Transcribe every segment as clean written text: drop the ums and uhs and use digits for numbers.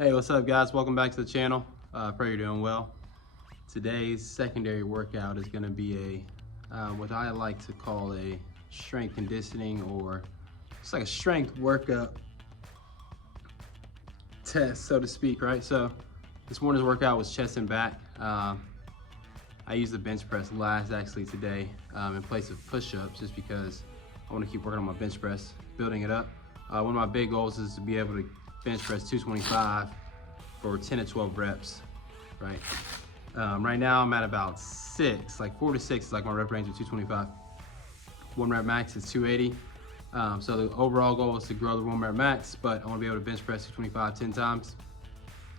Hey, what's up guys? Welcome back to the channel. Pray you're doing well. Today's secondary workout is going to be what I like to call a strength conditioning, or it's like a strength workout test, so to speak, right? So this morning's workout was chest and back. I used the bench press last actually today in place of push-ups, just because I want to keep working on my bench press, building it up. One of my big goals is to be able to bench press 225 for 10 to 12 reps, right? Right now I'm at about 6, like 4 to 6 is like my rep range of 225. 1 rep max is 280. So the overall goal is to grow the 1 rep max, but I want to be able to bench press 225 10 times.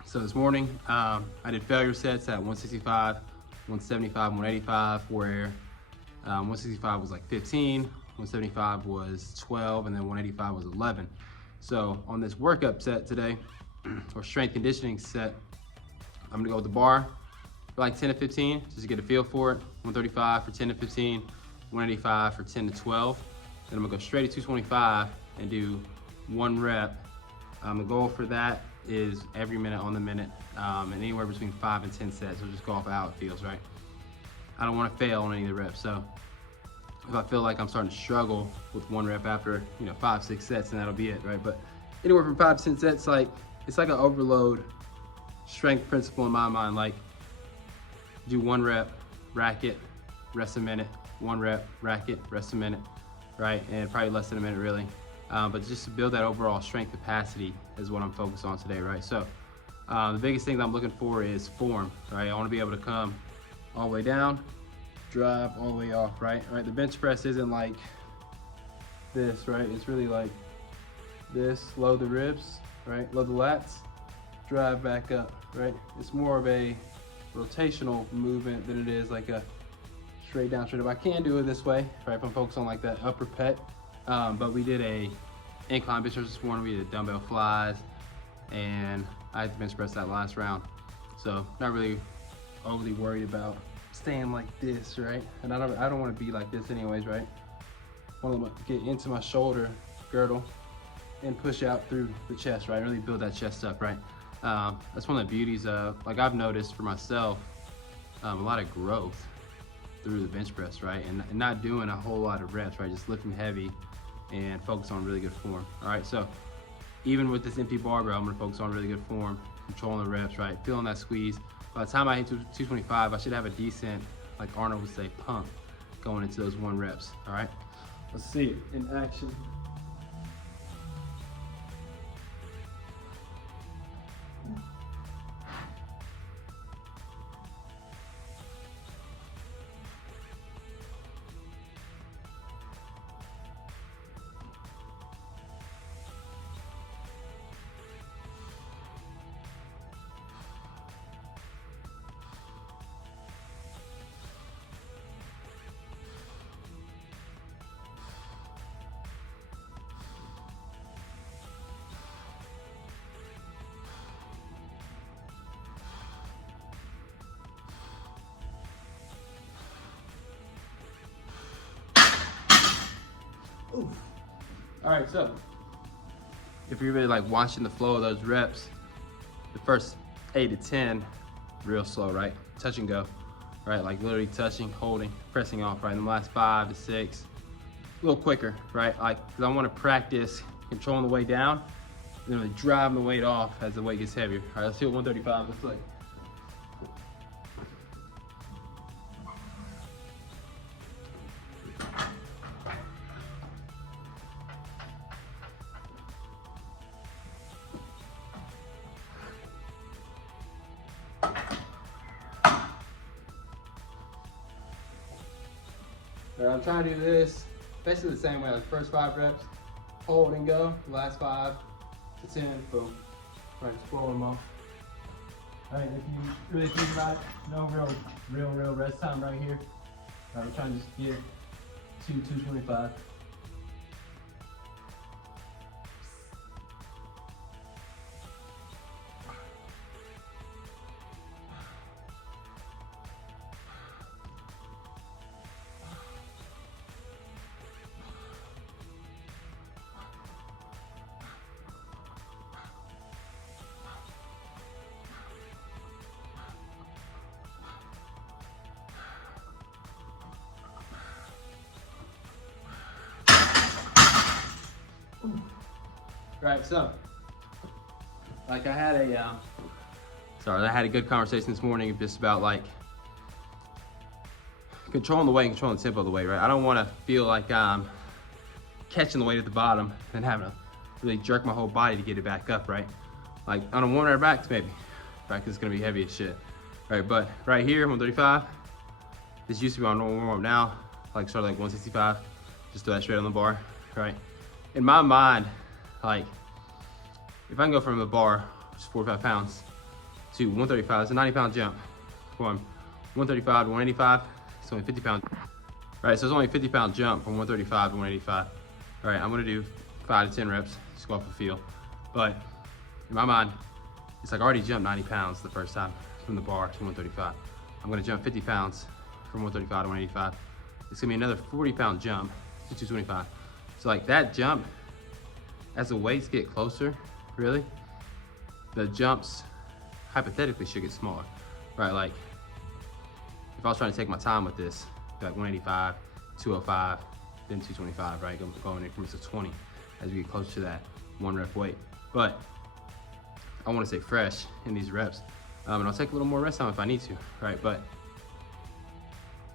So this morning I did failure sets at 165, 175, 185, where 165 was like 15, 175 was 12, and then 185 was 11. So on this workup set today, or strength conditioning set, I'm gonna go with the bar for like 10 to 15, just to get a feel for it. 135 for 10 to 15, 185 for 10 to 12. Then I'm gonna go straight to 225 and do 1 rep. The goal for that is every minute on the minute, and anywhere between 5 and 10 sets. So just go off of how it feels, right? I don't want to fail on any of the reps. So if I feel like I'm starting to struggle with 1 rep after 5, 6 sets, then that'll be it, right? But anywhere from 5 to 10 sets, it's like an overload strength principle in my mind. Like, do 1 rep, rack it, rest a minute, 1 rep, rack it, rest a minute, right? And probably less than a minute really. But just to build that overall strength capacity is what I'm focused on today, right? So the biggest thing that I'm looking for is form, right? I want to be able to come all the way down, drive all the way off, right? The bench press isn't like this, right? It's really like this, load the ribs, right? Load the lats, drive back up, right? It's more of a rotational movement than it is like a straight down, straight up. I can do it this way, right? If I'm focused on like that upper pec, but we did a incline bench press this morning. We did dumbbell flies, and I had to bench press that last round. So not really overly worried about staying like this, right? And I don't want to be like this anyways, right? I want to get into my shoulder girdle and push out through the chest, right? Really build that chest up, right? That's one of the beauties of, like, I've noticed for myself, a lot of growth through the bench press, right? And not doing a whole lot of reps, right? Just lifting heavy and focus on really good form. All right, so even with this empty barbell, I'm gonna focus on really good form, controlling the reps, right? Feeling that squeeze. By the time I hit 225, I should have a decent, like Arnold would say, pump going into those 1 reps, all right? Let's see it in action. Oof. All right, so if you're really like watching the flow of those reps, the first 8 to 10, real slow, right? Touch and go, right? Like literally touching, holding, pressing off, right? And the last 5 to 6, a little quicker, right? Like, because I want to practice controlling the weight down and then really driving the weight off as the weight gets heavier. All right, let's see what 135 looks like. I'm trying to do this basically the same way, like first 5 reps, hold and go, last 5 to 10, boom. Right, just roll them off. All right, if you really think about it, no real rest time right here. All right, we're trying to just get to 225. Right, so, like I had a good conversation this morning just about like controlling the weight and controlling the tempo of the weight, right? I don't want to feel like I'm catching the weight at the bottom and having to really jerk my whole body to get it back up, right? Like on a 1 rep max maybe, right? Because it's gonna be heavy as shit, right? But right here, 135, this used to be on normal warm up now, like start like 165, just throw that straight on the bar, right? In my mind, like if I can go from the bar, which is 45 pounds, to 135, it's a 90-pound jump. From 135 to 185, it's only 50 pounds, right? So it's only a 50-pound jump from 135 to 185. All right, I'm gonna do 5 to 10 reps, just go off the feel. But in my mind, it's like I already jumped 90 pounds the first time from the bar to 135. I'm gonna jump 50 pounds from 135 to 185. It's gonna be another 40-pound jump to 225. So like that jump, as the weights get closer, really, the jumps hypothetically should get smaller, right? Like if I was trying to take my time with this, like 185, 205, then 225, right? Going in increments of 20 as we get closer to that 1 rep weight. But I want to stay fresh in these reps, and I'll take a little more rest time if I need to, right? But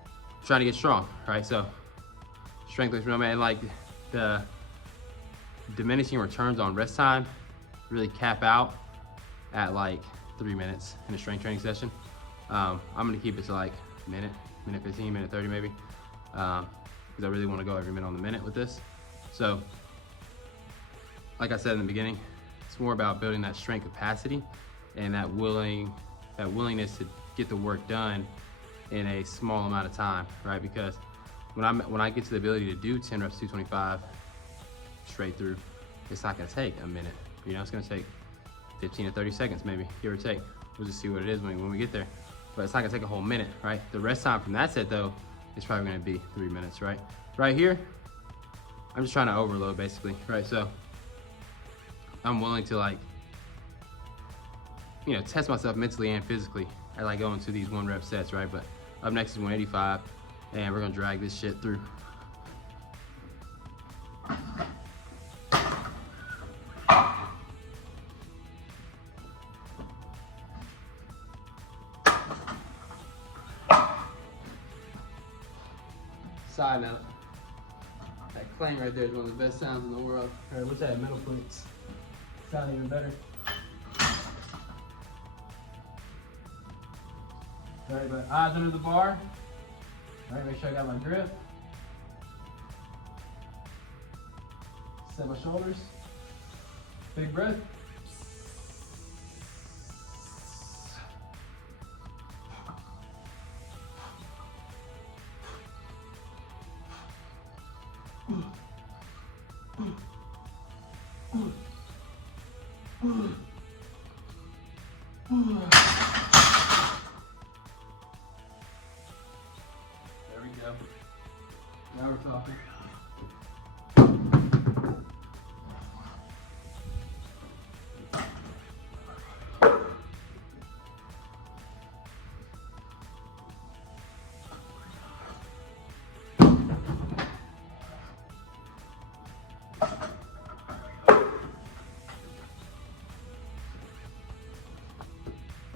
I'm trying to get strong, right? So strength looks real, man. Like the diminishing returns on rest time really cap out at like 3 minutes in a strength training session. I'm gonna keep it to like minute 15, minute 30 maybe, because I really want to go every minute on the minute with this. So like I said in the beginning, it's more about building that strength capacity and that willingness to get the work done in a small amount of time, right? Because when I get to the ability to do 10 reps 225 straight through, it's not gonna take a minute. You know, it's gonna take 15 to 30 seconds maybe, give or take. We'll just see what it is when we get there. But it's not gonna take a whole minute, right? The rest time from that set though, is probably gonna be 3 minutes, right? Right here, I'm just trying to overload basically, right? So I'm willing to like, you know, test myself mentally and physically as I go into these 1 rep sets, right? But up next is 185, and we're gonna drag this shit through. Side note, that clang right there is one of the best sounds in the world. All right, what's that, metal plates? Sound even better. All right, but eyes under the bar. All right, make sure I got my grip. Set my shoulders. Big breath. There we go. Now we're talking.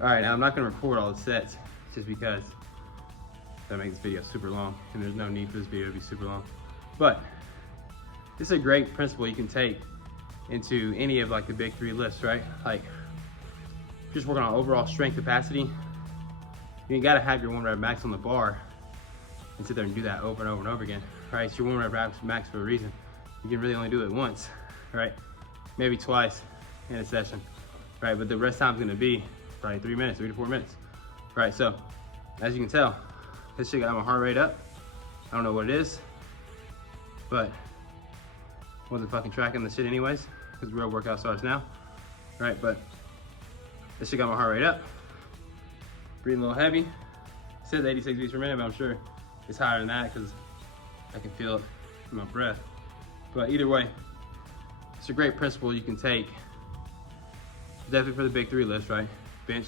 All right, now I'm not gonna record all the sets just because that makes this video super long, and there's no need for this video to be super long. But this is a great principle you can take into any of like the big 3 lifts, right? Like just working on overall strength capacity. You gotta have your 1 rep max on the bar and sit there and do that over and over and over again, right? It's your 1 rep max for a reason. You can really only do it once, right? Maybe twice in a session, right? But the rest time's gonna be probably 3 minutes, 3 to 4 minutes, right? So as you can tell, this shit got my heart rate up. I don't know what it is, but wasn't fucking tracking the shit anyways, because real workout starts now, right? But this shit got my heart rate up. Breathing a little heavy. It says 86 beats per minute, but I'm sure it's higher than that because I can feel it in my breath. But either way, it's a great principle you can take, definitely for the big 3 lifts, right? Bench,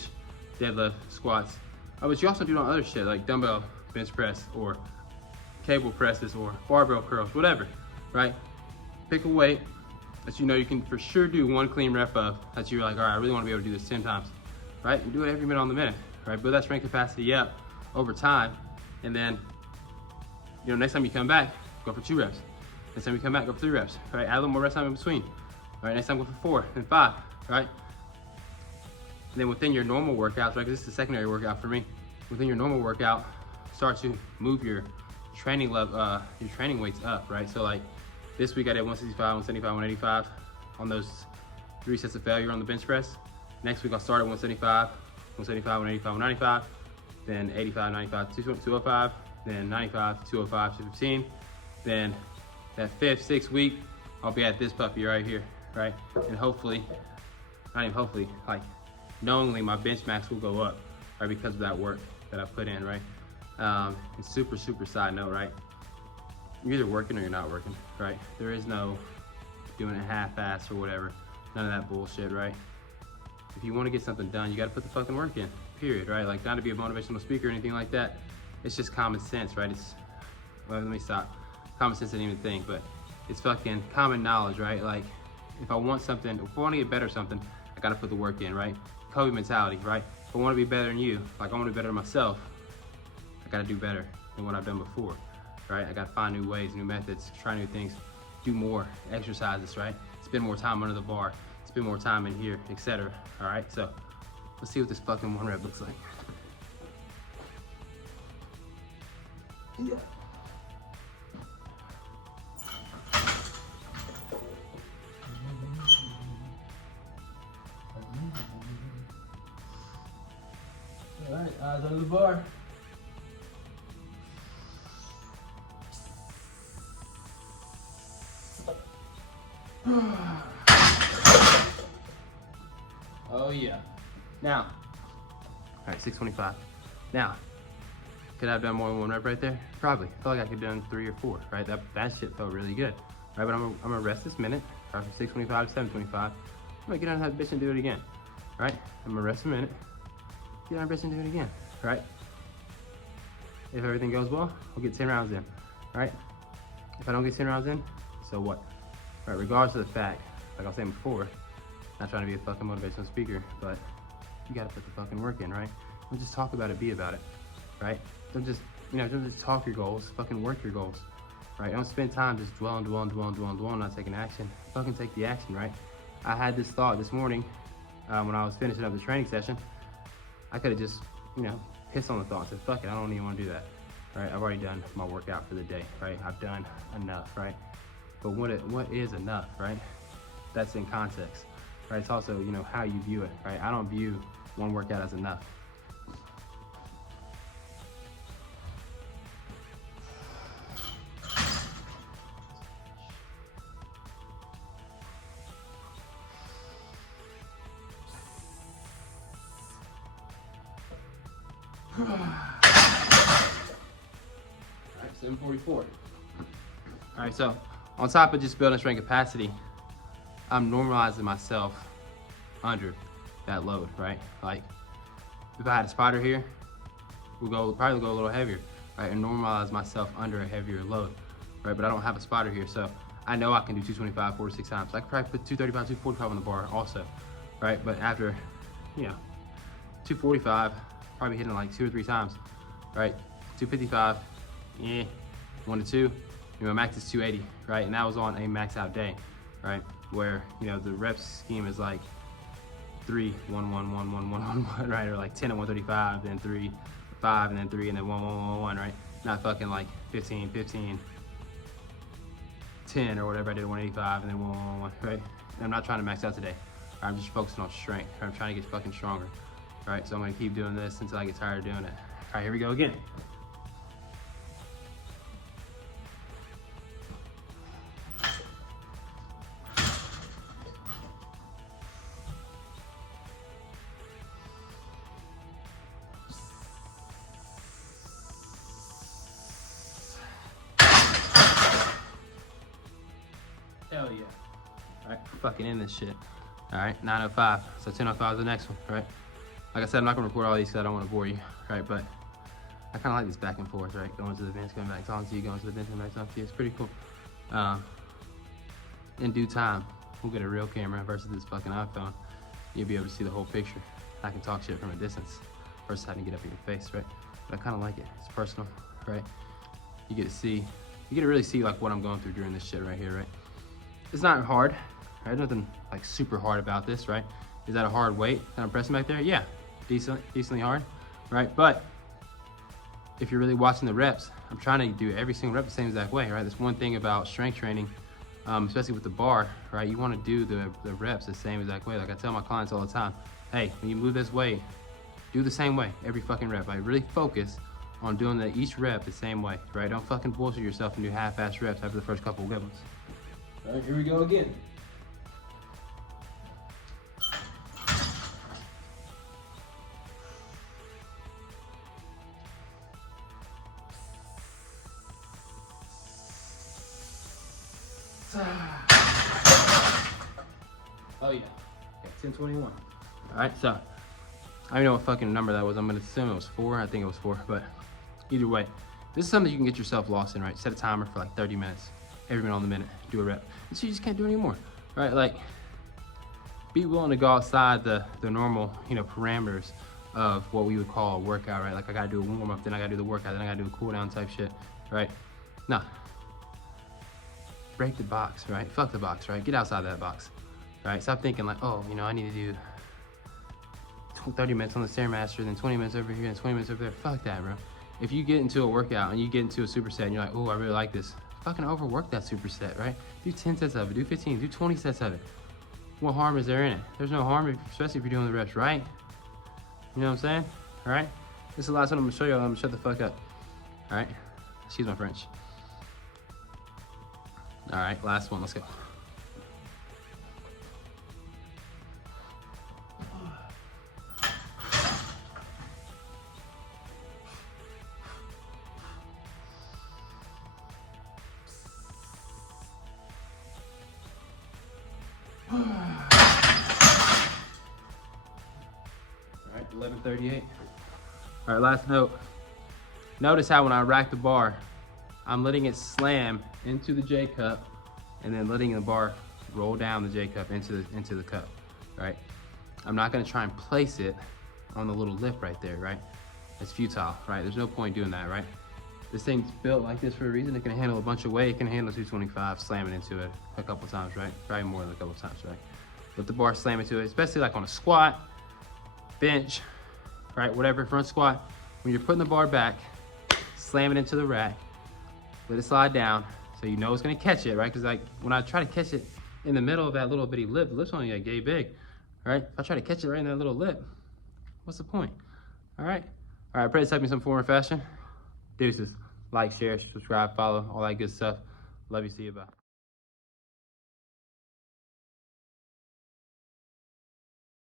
deadlift, squats. Oh, but you also do on other shit like dumbbell bench press or cable presses or barbell curls, whatever, right? Pick a weight, that you know you can for sure do one clean rep of, that you're like, all right, I really want to be able to do this 10 times, right? You do it every minute on the minute, right? Build that strength capacity up over time, and then, you know, next time you come back, go for 2 reps. Next time you come back, go for 3 reps, right? Add a little more rest time in between, right? Next time go for 4 and 5, right? And then within your normal workouts, right? Because this is a secondary workout for me. Within your normal workout, start to move your training level, your training weights up, right? So like this week I did 165, 175, 185 on those 3 sets of failure on the bench press. Next week I'll start at 175, 175, 185, 195, then 85, 95, 205, then 95, 205, 215. Then that 5th, 6th week, I'll be at this puppy right here, right? And hopefully, not even hopefully, like knowingly my bench max will go up, right? Because of that work that I put in, right? And super side note, right? You're either working or you're not working, right? There is no doing it half-ass or whatever. None of that bullshit, right? If you want to get something done, you got to put the fucking work in, period, right? Like, not to be a motivational speaker or anything like that. It's just common sense, right? It's, well, let me stop. Common sense isn't even a thing, but it's fucking common knowledge, right? Like, if I want something, if I want to get better at something, I got to put the work in, right? Kobe mentality, right? If I want to be better than you, like I want to be better than myself, I got to do better than what I've done before, right? I got to find new ways, new methods, try new things, do more exercises, right? Spend more time under the bar, spend more time in here, etc. All right, so let's see what this fucking 1 rep looks like. Yeah. All right, eyes on the bar. Oh yeah. Now, all right, 625. Now, could I have done more than 1 rep right there? Probably. I felt like I could have done 3 or 4, right? That shit felt really good, right? But I'm gonna rest this minute, right, from 625 to 725. I'm gonna get on that bitch and do it again, right? I'm gonna rest a minute, get on that bitch and do it again, right? If everything goes well, I'll get 10 rounds in, right? If I don't get 10 rounds in, so what? Right, regardless of the fact, like I was saying before, not trying to be a fucking motivational speaker, but you gotta put the fucking work in, right? Don't just talk about it, be about it, right? Don't just, you know, don't just talk your goals, fucking work your goals, right? Don't spend time just dwelling, not taking action. Fucking take the action, right? I had this thought this morning when I was finishing up the training session. I could have just, you know, pissed on the thought and said, fuck it, I don't even want to do that, right? I've already done my workout for the day, right? I've done enough, right? But what is enough, right? That's in context, right? It's also, you know, how you view it, right? I don't view 1 workout as enough. All right, 744. All right, so on top of just building strength capacity, I'm normalizing myself under that load, right? Like, if I had a spotter here, we'll probably go a little heavier, right? And normalize myself under a heavier load, right? But I don't have a spotter here, so I know I can do 225 4 to 6 times. I could probably put 235, 245 on the bar also, right? But after, you know, 245, probably hitting like 2 or 3 times, right? 255, 1 to 2. You know, max is 280, right? And that was on a max out day, right? Where, you know, the reps scheme is like 3, 1, 1, 1, 1, 1, 1, 1, right? Or like 10 at 135, then 3, 5, and then 3, and then 1, 1, 1, 1, right? Not fucking like 15, 15, 10 or whatever I did at 185, and then 1, 1, 1, 1, right? And I'm not trying to max out today. I'm just focusing on strength. I'm trying to get fucking stronger, right? So I'm gonna keep doing this until I get tired of doing it. All right, here we go again. Hell yeah. All right, fucking in this shit. All right, 9:05. So 10:05 is the next one, right? Like I said, I'm not gonna record all these because I don't want to bore you, right? But I kind of like this back and forth, right? Going to the bench, coming back, talking to you, going to the bench, coming back, talking to you. It's pretty cool. In due time, we'll get a real camera versus this fucking iPhone. You'll be able to see the whole picture. I can talk shit from a distance versus having to get up in your face, right? But I kind of like it. It's personal, right? You get to really see like what I'm going through during this shit right here, right? It's not hard, right? Nothing like super hard about this, right? Is that a hard weight that I'm pressing back there? Yeah, decently hard, right? But if you're really watching the reps, I'm trying to do every single rep the same exact way, right? That's one thing about strength training, especially with the bar, right? You want to do the reps the same exact way. Like I tell my clients all the time, hey, when you move this weight, do the same way every fucking rep. Like really focus on doing each rep the same way, right? Don't fucking bullshit yourself and do half-ass reps after the first couple of good ones. All right, here we go again. Oh yeah, 10:21. All right, so I don't even know what fucking number that was. I'm gonna assume it was 4. I think it was 4, but either way, this is something you can get yourself lost in, right? Set a timer for like 30 minutes. Every minute on the minute, do a rep. And so you just can't do it anymore, right? Like, be willing to go outside the normal, parameters of what we would call a workout, right? Like I gotta do a warm up, then I gotta do the workout, then I gotta do a cool down type shit, right? Nah. Break the box, right? Fuck the box, right? Get outside that box, right? Stop thinking like, oh, I need to do 30 minutes on the Stairmaster, then 20 minutes over here, and 20 minutes over there. Fuck that, bro. If you get into a workout and you get into a superset and you're like, oh, I really like this, fucking overwork that superset, right? Do 10 sets of it, do 15, do 20 sets of it. What harm is there in it? There's no harm, especially if you're doing the reps right. You know what I'm saying? All right? This is the last one I'm gonna show you. I'm gonna shut the fuck up. All right? Excuse my French. All right, last one, let's go. All right, 11:38. All right, last note. Notice how when I rack the bar, I'm letting it slam into the J cup and then letting the bar roll down the J cup into the cup, right? I'm not gonna try and place it on the little lip right there, right? It's futile, right? There's no point doing that, right? This thing's built like this for a reason. It can handle a bunch of weight. It can handle 225, slam it into it a couple times, right? Probably more than a couple times, right? Let the bar slam into it, especially like on a squat, bench, right? Whatever, front squat. When you're putting the bar back, slam it into the rack, let it slide down so you know it's gonna catch it, right? Because like when I try to catch it in the middle of that little bitty lip, the lip's only like yay big, right? If I try to catch it right in that little lip, what's the point? All right? All right, pray to type me some form or fashion. Deuces. Like, share, subscribe, follow, all that good stuff. Love you, see you, bye.